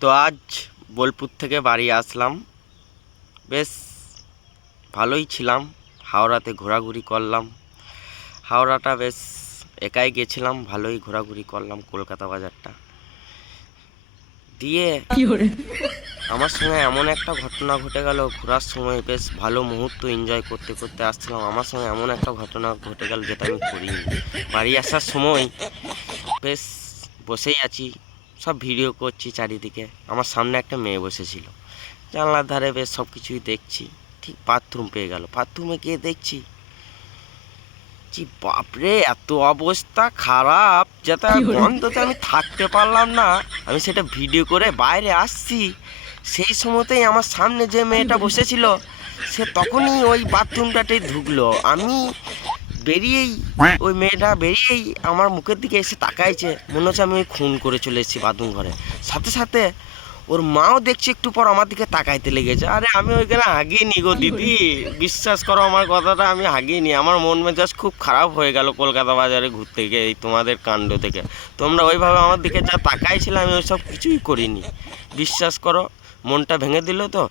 তো আজ বোলপুর থেকে বাড়ি আসলাম, বেশ ভালোই ছিলাম। হাওড়াতে ঘোরাঘুরি করলাম। হাওড়াটা বেশ একাই গেছিলাম, ভালোই ঘোরাঘুরি করলাম কলকাতা বাজারটা দিয়ে। আমার সঙ্গে এমন একটা ঘটনা ঘটে গেল, ঘোরার সময় বেশ ভালো মুহূর্ত এনজয় করতে করতে আসছিলাম, আমার সঙ্গে এমন একটা ঘটনা ঘটে গেল যেটা আমি করিনি। বাড়ি আসার সময় বেশ বসেই আছি, সব ভিডিও করছি চারিদিকে। আমার সামনে একটা মেয়ে বসেছিল, জানলার ধারে বেশ সব কিছুই দেখছি। ঠিক বাথরুম পেয়ে গেল, বাথরুমে গিয়ে দেখছি জি বাপরে, এত অবস্থা খারাপ যাতে গন্ধতে আমি থাকতে পারলাম না। আমি সেটা ভিডিও করে বাইরে আসছি, সেই সময়তেই আমার সামনে যে মেয়েটা বসেছিল সে তখনই ওই বাথরুমটাতেই ঢুকলো। আমি বেরিয়েই, ওই মেয়েটা বেরিয়েই আমার মুখের দিকে এসে তাকাইছে, মনে হচ্ছে আমি ওই খুন করে চলে এসেছি বাথরুম ঘরে। সাথে সাথে ওর মাও দেখছি একটু পর আমার দিকে তাকাইতে লেগেছে। আরে আমি ওইখানে হাগিনি গো দিদি, বিশ্বাস করো আমার কথাটা, আমি হাগিনি। আমার মন মেজাজ খুব খারাপ হয়ে গেল কলকাতা বাজারে ঘুরতে গিয়ে এই তোমাদের কাণ্ড থেকে। তোমরা ওইভাবে আমার দিকে যা তাকাইছিলে আমি ওইসব কিছুই করিনি, বিশ্বাস করো। মনটা ভেঙে দিল তো।